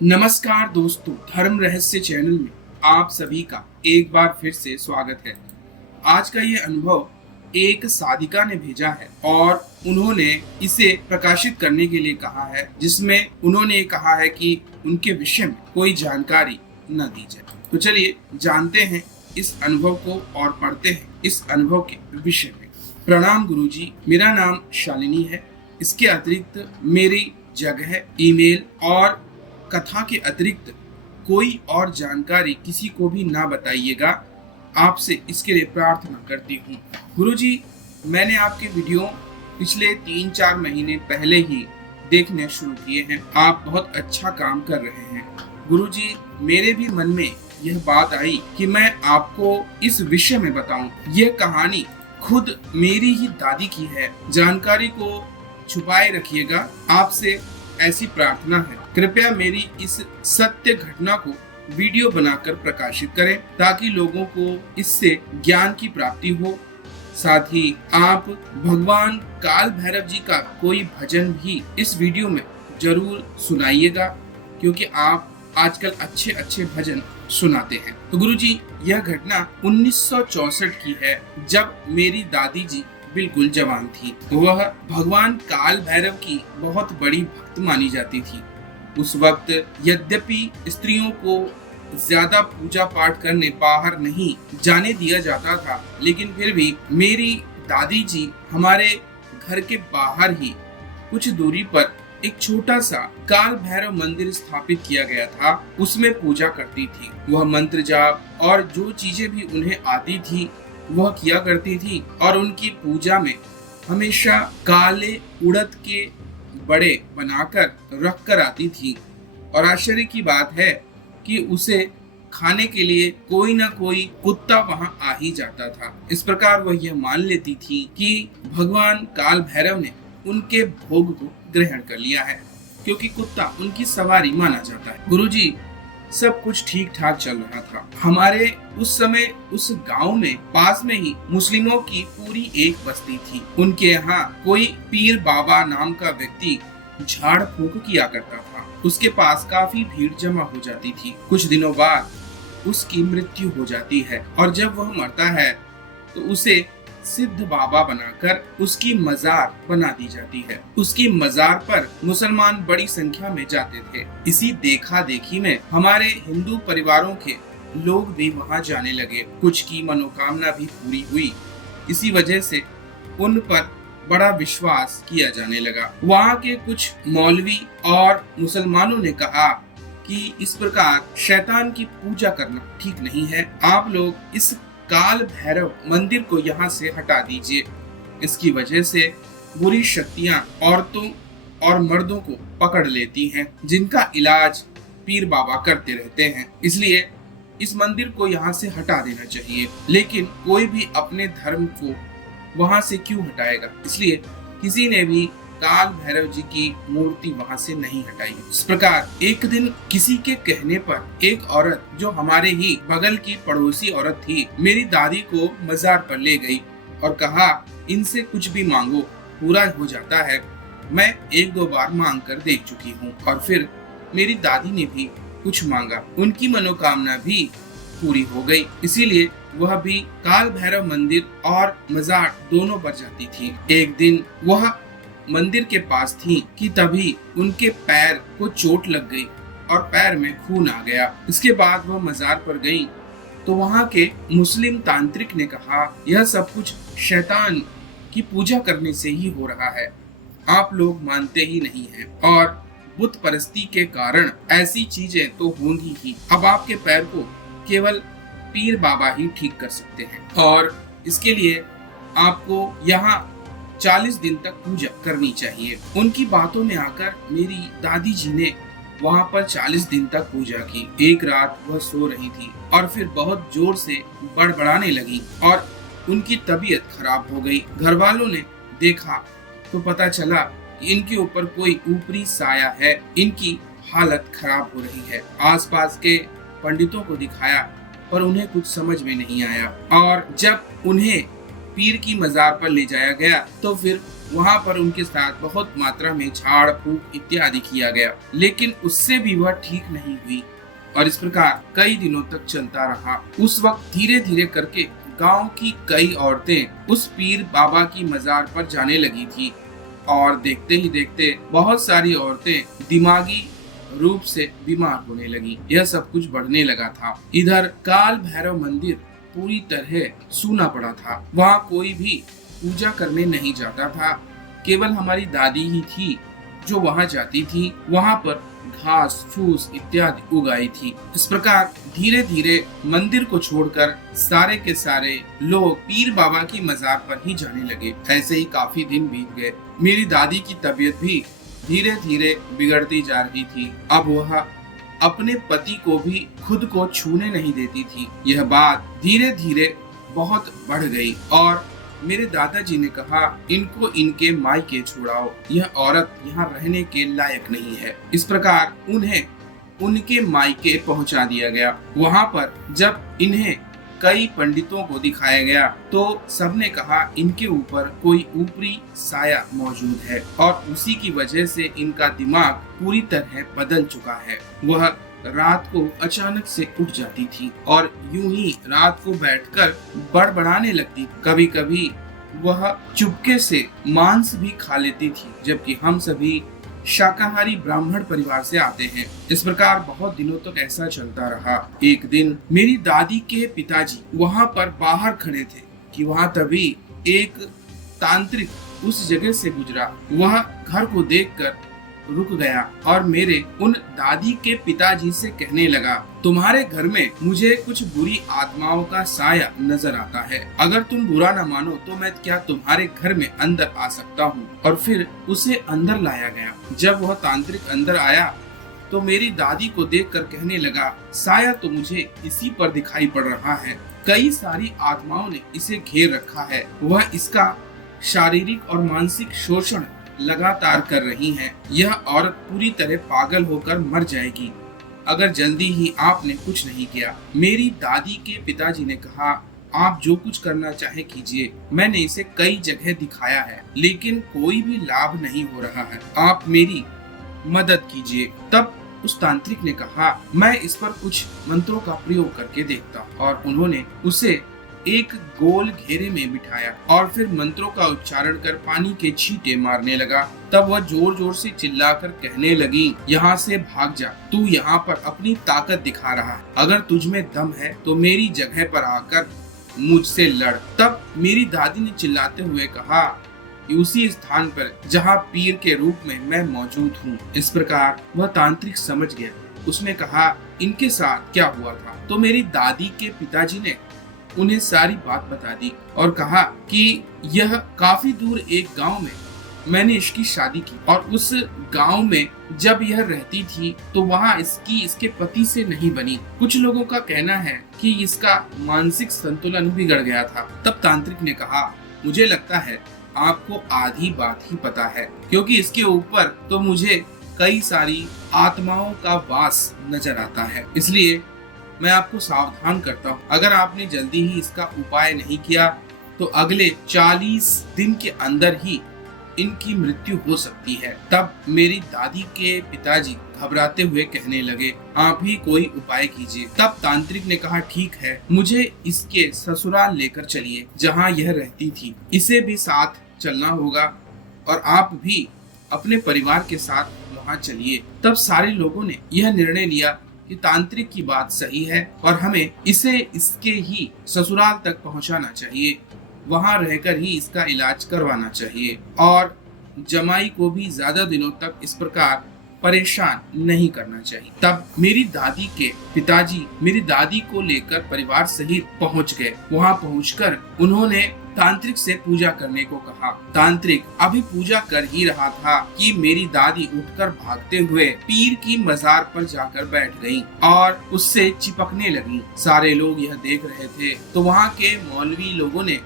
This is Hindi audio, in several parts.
नमस्कार दोस्तों, धर्म रहस्य चैनल में आप सभी का एक बार फिर से स्वागत है। आज का ये अनुभव एक साधिका ने भेजा है और उन्होंने इसे प्रकाशित करने के लिए कहा है, जिसमें उन्होंने कहा है कि उनके विषय में कोई जानकारी न दी जाए। तो चलिए जानते हैं इस अनुभव को और पढ़ते हैं इस अनुभव के विषय में। प्रणाम गुरुजी, मेरा नाम शालिनी है। इसके अतिरिक्त मेरी जगह, ईमेल और कथा के अतिरिक्त कोई और जानकारी किसी को भी ना बताइएगा। आपसे इसके लिए प्रार्थना करती हूँ। गुरुजी, मैंने आपके वीडियो पिछले 3-4 महीने पहले ही देखने शुरू किए हैं। आप बहुत अच्छा काम कर रहे हैं। गुरुजी, मेरे भी मन में यह बात आई कि मैं आपको इस विषय में बताऊं। यह कहानी खुद मेरी ही दादी की है। जानकारी को छुपाए रखिएगा, आपसे ऐसी प्रार्थना है। कृपया मेरी इस सत्य घटना को वीडियो बनाकर प्रकाशित करें ताकि लोगों को इससे ज्ञान की प्राप्ति हो। साथ ही आप भगवान काल भैरव जी का कोई भजन भी इस वीडियो में जरूर सुनाइएगा, क्योंकि आप आजकल अच्छे अच्छे भजन सुनाते हैं। तो गुरुजी, यह घटना 1964 की है, जब मेरी दादी जी बिल्कुल जवान थी। वह भगवान काल भैरव की बहुत बड़ी भक्त मानी जाती थी। उस वक्त यद्यपि स्त्रियों को ज्यादा पूजा पाठ करने बाहर नहीं जाने दिया जाता था, लेकिन फिर भी मेरी दादी जी हमारे घर के बाहर ही कुछ दूरी पर एक छोटा सा काल भैरव मंदिर स्थापित किया गया था। उसमें पूजा करती थी। वह मंत्र जाप और जो चीजें भी उन्हें आती थी वह किया करती थी, और उनकी पूजा में हमेशा काले उड़द के बड़े बनाकर रख कर आती थी। और आश्चर्य की बात है कि उसे खाने के लिए कोई ना कोई कुत्ता वहां आ ही जाता था। इस प्रकार वह यह मान लेती थी कि भगवान काल भैरव ने उनके भोग को ग्रहण कर लिया है, क्योंकि कुत्ता उनकी सवारी माना जाता है। गुरुजी, सब कुछ ठीक ठाक चल रहा था। हमारे उस समय उस गांव में पास में ही मुस्लिमों की पूरी एक बस्ती थी। उनके यहाँ कोई पीर बाबा नाम का व्यक्ति झाड़ फूंक किया करता था। उसके पास काफी भीड़ जमा हो जाती थी। कुछ दिनों बाद उसकी मृत्यु हो जाती है, और जब वह मरता है तो उसे सिद्ध बाबा बनाकर उसकी मजार बना दी जाती है। उसकी मजार पर मुसलमान बड़ी संख्या में जाते थे। इसी देखा देखी में हमारे हिंदू परिवारों के लोग भी वहां जाने लगे। कुछ की मनोकामना भी पूरी हुई। इसी वजह से उन पर बड़ा विश्वास किया जाने लगा। वहाँ के कुछ मौलवी और मुसलमानों ने कहा कि इस प्रकार शैतान की पूजा करना ठीक नहीं है। आप लोग इस काल भैरव मंदिर को यहाँ से हटा दीजिए। इसकी वजह से बुरी शक्तियाँ औरतों और मर्दों को पकड़ लेती हैं, जिनका इलाज पीर बाबा करते रहते हैं। इसलिए इस मंदिर को यहाँ से हटा देना चाहिए। लेकिन कोई भी अपने धर्म को वहाँ से क्यों हटाएगा? इसलिए किसी ने भी काल भैरव जी की मूर्ति वहाँ से नहीं हटाई। इस प्रकार एक दिन किसी के कहने पर एक औरत, जो हमारे ही बगल की पड़ोसी औरत थी, मेरी दादी को मजार पर ले गई और कहा, इनसे कुछ भी मांगो पूरा हो जाता है। मैं 1-2 बार मांग कर देख चुकी हूँ। और फिर मेरी दादी ने भी कुछ मांगा। उनकी मनोकामना भी पूरी हो गई। इसीलिए वह भी काल भैरव मंदिर और मजार दोनों पर जाती थी। एक दिन वह मंदिर के पास थी कि तभी उनके पैर को चोट लग गई और पैर में खून आ गया। इसके बाद वह मजार पर गई तो वहाँ के मुस्लिम तांत्रिक ने कहा, यह सब कुछ शैतान की पूजा करने से ही हो रहा है। आप लोग मानते ही नहीं हैं, और बुत परस्ती के कारण ऐसी चीजें तो होंगी ही। अब आपके पैर को केवल पीर बाबा ही ठीक कर सकते हैं, और इसके लिए आपको यहाँ 40 दिन तक पूजा करनी चाहिए। उनकी बातों में आकर मेरी दादी जी ने वहाँ पर 40 दिन तक पूजा की। एक रात वह सो रही थी और फिर बहुत जोर से बड़बड़ाने लगी और उनकी तबीयत खराब हो गई। घर वालों ने देखा तो पता चला कि इनके ऊपर कोई ऊपरी साया है। इनकी हालत खराब हो रही है। आसपास के पंडितों को दिखाया पर उन्हें कुछ समझ में नहीं आया, और जब उन्हें पीर की मजार पर ले जाया गया तो फिर वहाँ पर उनके साथ बहुत मात्रा में झाड़ फूक इत्यादि किया गया, लेकिन उससे भी वह ठीक नहीं हुई और इस प्रकार कई दिनों तक चलता रहा। उस वक्त धीरे धीरे करके गांव की कई औरतें उस पीर बाबा की मजार पर जाने लगी थी और देखते ही देखते बहुत सारी औरतें दिमागी रूप से बीमार होने लगी। यह सब कुछ बढ़ने लगा था। इधर काल भैरव मंदिर पूरी तरह सूना पड़ा था। वहाँ कोई भी पूजा करने नहीं जाता था। केवल हमारी दादी ही थी जो वहाँ जाती थी। वहाँ पर घास फूस इत्यादि उगाई थी। इस प्रकार धीरे धीरे मंदिर को छोड़कर सारे के सारे लोग पीर बाबा की मजार पर ही जाने लगे। ऐसे ही काफी दिन बीत गए। मेरी दादी की तबीयत भी धीरे धीरे बिगड़ती जा रही थी। अब वह अपने पति को भी खुद को छूने नहीं देती थी। यह बात धीरे धीरे बहुत बढ़ गई और मेरे दादाजी ने कहा, इनको इनके मायके छुड़ाओ, यह औरत यहाँ रहने के लायक नहीं है। इस प्रकार उन्हें उनके मायके पहुँचा दिया गया। वहाँ पर जब इन्हें कई पंडितों को दिखाया गया तो सबने कहा इनके ऊपर कोई ऊपरी साया मौजूद है और उसी की वजह से इनका दिमाग पूरी तरह बदल चुका है। वह रात को अचानक से उठ जाती थी और यूं ही रात को बैठकर बड़बड़ाने लगती। कभी कभी वह चुपके से मांस भी खा लेती थी, जबकि हम सभी शाकाहारी ब्राह्मण परिवार से आते हैं। इस प्रकार बहुत दिनों तक ऐसा चलता रहा। एक दिन मेरी दादी के पिताजी वहाँ पर बाहर खड़े थे कि वहाँ तभी एक तांत्रिक उस जगह से गुजरा। वह घर को देखकर रुक गया और मेरे उन दादी के पिताजी से कहने लगा, तुम्हारे घर में मुझे कुछ बुरी आत्माओं का साया नजर आता है। अगर तुम बुरा न मानो तो मैं क्या तुम्हारे घर में अंदर आ सकता हूँ? और फिर उसे अंदर लाया गया। जब वह तांत्रिक अंदर आया तो मेरी दादी को देखकर कहने लगा, साया तो मुझे इसी पर दिखाई पड़ रहा है। कई सारी आत्माओं ने इसे घेर रखा है। वह इसका शारीरिक और मानसिक शोषण लगातार कर रही हैं। यह औरत पूरी तरह पागल होकर मर जाएगी अगर जल्दी ही आपने कुछ नहीं किया। मेरी दादी के पिताजी ने कहा, आप जो कुछ करना चाहे कीजिए। मैंने इसे कई जगह दिखाया है लेकिन कोई भी लाभ नहीं हो रहा है। आप मेरी मदद कीजिए। तब उस तांत्रिक ने कहा, मैं इस पर कुछ मंत्रों का प्रयोग करके देखता हूँ। और उन्होंने उसे एक गोल घेरे में बिठाया और फिर मंत्रों का उच्चारण कर पानी के छींटे मारने लगा। तब वह जोर जोर से चिल्लाकर कहने लगी, यहाँ से भाग जा, तू यहाँ पर अपनी ताकत दिखा रहा है। अगर तुझ में दम है तो मेरी जगह पर आकर मुझसे लड़। तब मेरी दादी ने चिल्लाते हुए कहा, उसी स्थान पर जहाँ पीर के रूप में मैं मौजूद हूँ। इस प्रकार वह तांत्रिक समझ गया। उसने कहा, इनके साथ क्या हुआ था? तो मेरी दादी के पिताजी ने उन्हें सारी बात बता दी और कहा कि यह काफी दूर एक गांव में मैंने इसकी शादी की और उस गांव में जब यह रहती थी तो वहाँ इसके पति से नहीं बनी। कुछ लोगों का कहना है कि इसका मानसिक संतुलन बिगड़ गया था। तब तांत्रिक ने कहा, मुझे लगता है आपको आधी बात ही पता है, क्योंकि इसके ऊपर तो मुझे कई सारी आत्माओं का वास नजर आता है। इसलिए मैं आपको सावधान करता हूँ, अगर आपने जल्दी ही इसका उपाय नहीं किया तो अगले 40 दिन के अंदर ही इनकी मृत्यु हो सकती है। तब मेरी दादी के पिताजी घबराते हुए कहने लगे, आप ही कोई उपाय कीजिए। तब तांत्रिक ने कहा, ठीक है, मुझे इसके ससुराल लेकर चलिए जहाँ यह रहती थी। इसे भी साथ चलना होगा और आप भी अपने परिवार के साथ वहाँ चलिए। तब सारे लोगों ने यह निर्णय लिया कि तांत्रिक की बात सही है और हमें इसे इसके ही ससुराल तक पहुंचाना चाहिए। वहां रहकर ही इसका इलाज करवाना चाहिए और जमाई को भी ज्यादा दिनों तक इस प्रकार परेशान नहीं करना चाहिए। तब मेरी दादी के पिताजी मेरी दादी को लेकर परिवार सहित पहुंच गए। वहां पहुंचकर उन्होंने तांत्रिक से पूजा करने को कहा। तांत्रिक अभी पूजा कर ही रहा था कि मेरी दादी उठकर भागते हुए पीर की मजार पर जाकर बैठ गईं और उससे चिपकने लगी। सारे लोग यह देख रहे थे तो वहाँ के मौलवी लोगों ने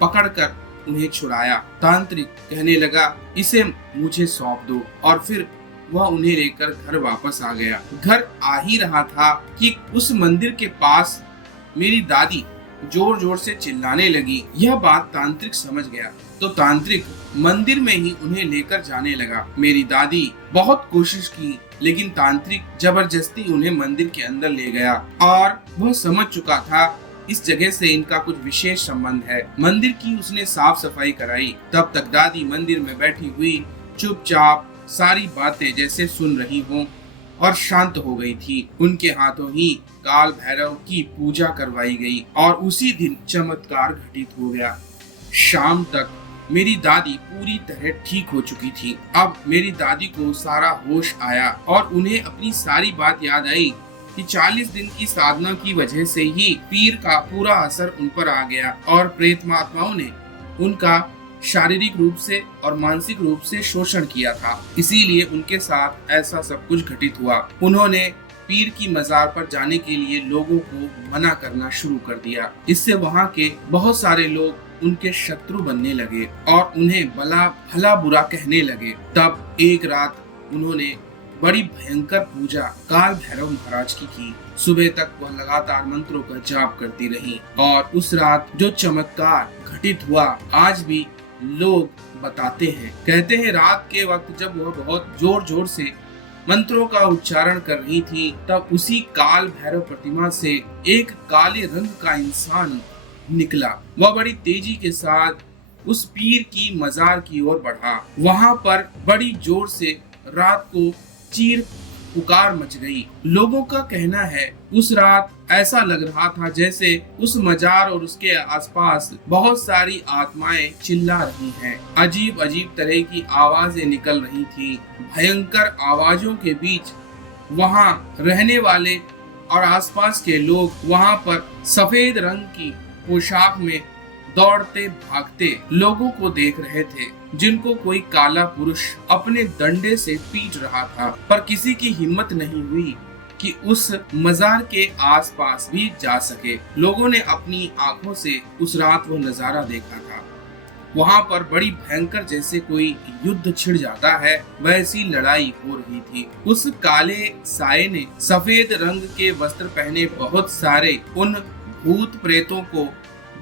पकड़कर उन्हें छुड़ाया। तांत्रिक कहने लगा, इसे मुझे सौंप दो और फिर वह उन्हें लेकर घर वापस आ गया। घर आ ही रहा था कि उस मंदिर के पास मेरी दादी जोर जोर से चिल्लाने लगी। यह बात तांत्रिक समझ गया तो तांत्रिक मंदिर में ही उन्हें लेकर जाने लगा। मेरी दादी बहुत कोशिश की लेकिन तांत्रिक जबरदस्ती उन्हें मंदिर के अंदर ले गया और वह समझ चुका था इस जगह से इनका कुछ विशेष संबंध है। मंदिर की उसने साफ सफाई कराई। तब तक दादी मंदिर में बैठी हुई चुपचाप सारी बातें जैसे सुन रही हों और शांत हो गई थी। उनके हाथों ही काल भैरव की पूजा करवाई गई और उसी दिन चमत्कार घटित हो गया। शाम तक मेरी दादी पूरी तरह ठीक हो चुकी थी। अब मेरी दादी को सारा होश आया और उन्हें अपनी सारी बात याद आई कि 40 दिन की साधना की वजह से ही पीर का पूरा असर उन पर आ गया और प्रेतमात्माओं ने उनका शारीरिक रूप से और मानसिक रूप से शोषण किया था, इसीलिए उनके साथ ऐसा सब कुछ घटित हुआ। उन्होंने पीर की मजार पर जाने के लिए लोगों को मना करना शुरू कर दिया। इससे वहाँ के बहुत सारे लोग उनके शत्रु बनने लगे और उन्हें भला बुरा कहने लगे। तब एक रात उन्होंने बड़ी भयंकर पूजा काल भैरव महाराज की। सुबह तक वह लगातार मंत्रों का जाप करती रही और उस रात जो चमत्कार घटित हुआ आज भी लोग बताते हैं। कहते हैं रात के वक्त जब वह बहुत जोर जोर से मंत्रों का उच्चारण कर रही थी तब उसी काल भैरव प्रतिमा से एक काले रंग का इंसान निकला। वह बड़ी तेजी के साथ उस पीर की मजार की ओर बढ़ा। वहां पर बड़ी जोर से रात को चीर पुकार मच गई। लोगों का कहना है उस रात ऐसा लग रहा था जैसे उस मजार और उसके आसपास बहुत सारी आत्माएं चिल्ला रही हैं। अजीब अजीब तरह की आवाजें निकल रही थी। भयंकर आवाजों के बीच वहां रहने वाले और आसपास के लोग वहां पर सफेद रंग की पोशाक में दौड़ते भागते लोगों को देख रहे थे, जिनको कोई काला पुरुष अपने डंडे से पीट रहा था। पर किसी की हिम्मत नहीं हुई कि उस मजार के आसपास भी जा सके। लोगों ने अपनी आंखों से उस रात वो नजारा देखा था। वहां पर बड़ी भयंकर जैसे कोई युद्ध छिड़ जाता है वैसी लड़ाई हो रही थी। उस काले साये ने सफेद रंग के वस्त्र पहने बहुत सारे उन भूत प्रेतों को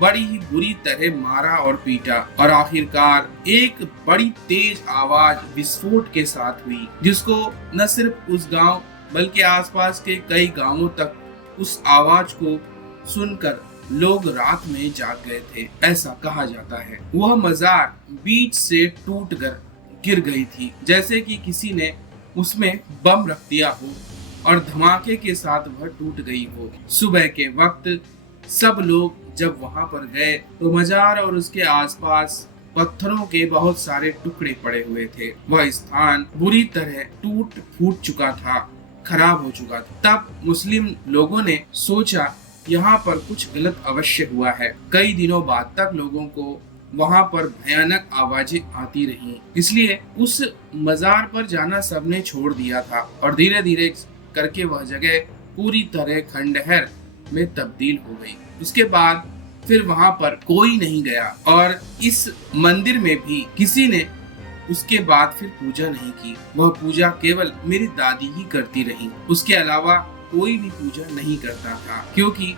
बड़ी ही बुरी तरह मारा और पीटा और आखिरकार एक बड़ी तेज आवाज विस्फोट के साथ हुई, जिसको न सिर्फ उस गांव बल्कि आसपास के कई गांवों तक उस आवाज को सुनकर लोग रात में जाग गए थे। ऐसा कहा जाता है वह मजार बीच से टूटकर गिर गई थी, जैसे कि किसी ने उसमें बम रख दिया हो और धमाके के साथ वह टूट गई हो। सुबह के वक्त सब लोग जब वहां पर गए तो मजार और उसके आसपास पत्थरों के बहुत सारे टुकड़े पड़े हुए थे। वह स्थान बुरी तरह टूट फूट चुका था, खराब हो चुका था। तब मुस्लिम लोगों ने सोचा यहाँ पर कुछ गलत अवश्य हुआ है। कई दिनों बाद तक लोगों को वहाँ पर भयानक आवाजें आती रही, इसलिए उस मजार पर जाना सबने छोड़ दिया था और धीरे धीरे करके वह जगह पूरी तरह खंडहर में तब्दील हो गई। उसके बाद फिर वहां पर कोई नहीं गया और इस मंदिर में भी किसी ने उसके बाद फिर पूजा नहीं की। वह पूजा केवल मेरी दादी ही करती रही, उसके अलावा कोई भी पूजा नहीं करता था, क्योंकि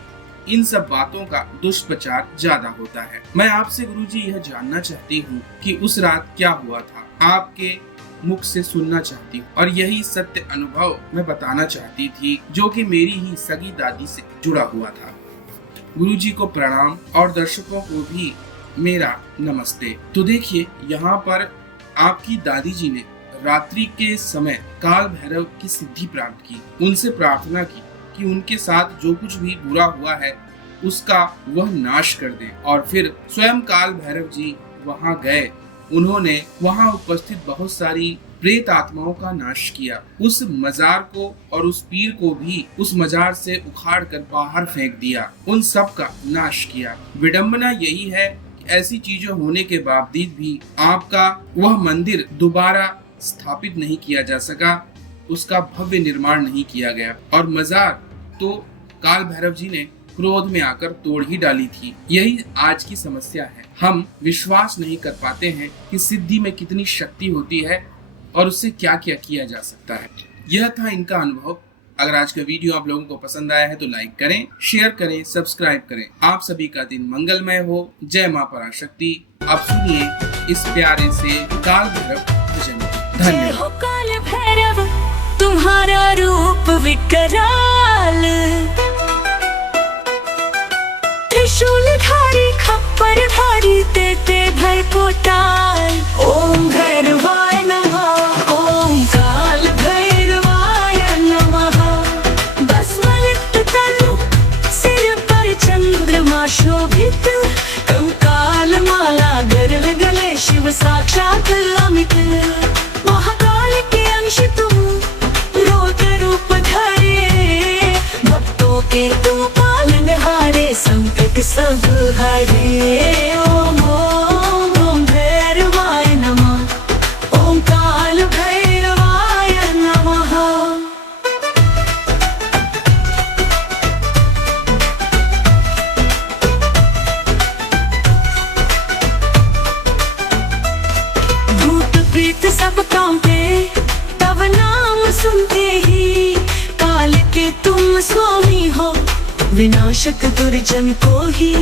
इन सब बातों का दुष्प्रचार ज्यादा होता है। मैं आपसे गुरुजी यह जानना चाहती हूँ कि उस रात क्या हुआ था, आपके मुख से सुनना चाहती हूँ और यही सत्य अनुभव मैं बताना चाहती थी जो कि मेरी ही सगी दादी से जुड़ा हुआ था। गुरुजी को प्रणाम और दर्शकों को भी मेरा नमस्ते। तो देखिए यहाँ पर आपकी दादी जी ने रात्रि के समय काल भैरव की सिद्धि प्राप्त की, उनसे प्रार्थना की कि उनके साथ जो कुछ भी बुरा हुआ है उसका वह नाश कर दे और फिर स्वयं काल भैरव जी वहां गए। उन्होंने वहां उपस्थित बहुत सारी प्रेत आत्माओं का नाश किया। उस मजार को और उस पीर को भी उस मजार से उखाड़ कर बाहर फेंक दिया, उन सब का नाश किया। विडंबना यही है कि ऐसी चीजें होने के बावजूद भी आपका वह मंदिर दोबारा स्थापित नहीं किया जा सका, उसका भव्य निर्माण नहीं किया गया और मजार तो काल भैरव जी ने क्रोध में आकर तोड़ ही डाली थी। यही आज की समस्या है, हम विश्वास नहीं कर पाते हैं कि सिद्धि में कितनी शक्ति होती है और उससे क्या क्या किया जा सकता है। यह था इनका अनुभव। अगर आज का वीडियो आप लोगों को पसंद आया है तो लाइक करें, शेयर करें, सब्सक्राइब करें। आप सभी का दिन मंगलमय हो। जय मां पराशक्ति। अब सुनिए इस प्यारे से काल भैरव भजन। धन्यवाद। काल भैरव तुम्हारा रूप विकराल, त्रिशूलधारी खप्पर धारी देते भय पोटाल। ओम भैरवाय नमः, ओम काल भैरवाय नमः। भस्मलिप्त तनु सिर पर चंद्रमा शोभित, कंकाल माला गरल गले शिव साक्षात अमित। महाकाल के अंश तुम रौद्र रूप धरे, भक्तों के तुम पालनहारे संकट सब हरे। ओम ओम ओम भैरवाय नमः, ओम काल भैरवाय नमः। भूत प्रेत सब कांपे तब नाम सुनते ही, काल के तुम स्वामी हो विनाशक दुर्जन को ही।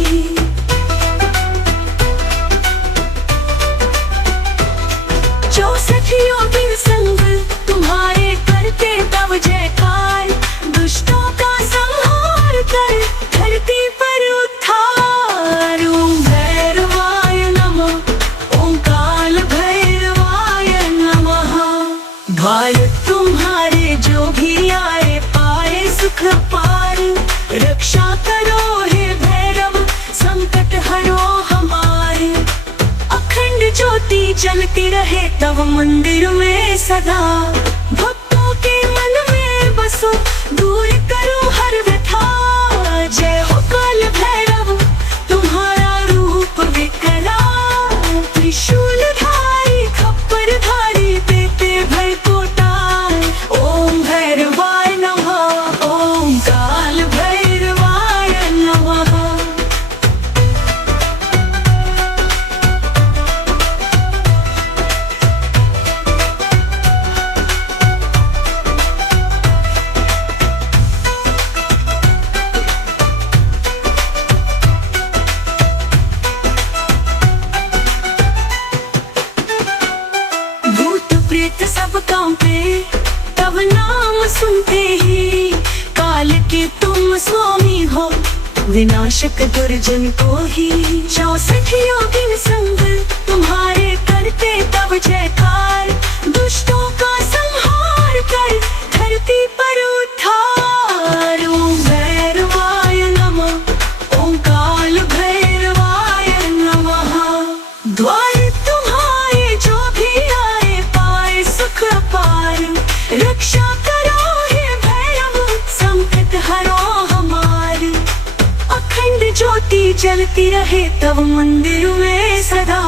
चौसठ योगिन संग तुम्हारे करते तब जयकार, दुष्टों का संहार कर धरती पर उद्धार। ओम भैरवाय नमः, ओम काल भैरवाय नमः। भारत तुम्हारे जो भी आए पाए सुख पार, रक्षा करो हे भैरव संकट हरो हमारे। अखंड ज्योति जलती रहे तब मंदिर में सदा, भक्तों के मन में बसो दूर करो हर व्यथा। जय हो काल भैरव तुम्हारा रूप विकराल, त्रिशूलधारी खप्पर धारी देते भय पोटाल। ओम भैरवाय नमः, ओम काल भैरवाय नमः। भूत प्रेत सब कांपे तब नाम सुनते ही, काल के तुम स्वामी हो विनाशक दुर्जन को ही। 64 योगिन संग तुम्हारे करते तब जयकार, दुष्टों का संहार कर धरती पर उद्धार। ओम भैरवाय नमः, ओम काल भैरवाय नमः। द्वार तुम्हारे जो भी आए पाए सुख पार, रक्षा करो हे भैरव संकट हरो हमारे। अखंड ज्योति जलती रहे तब मंदिर में सदा,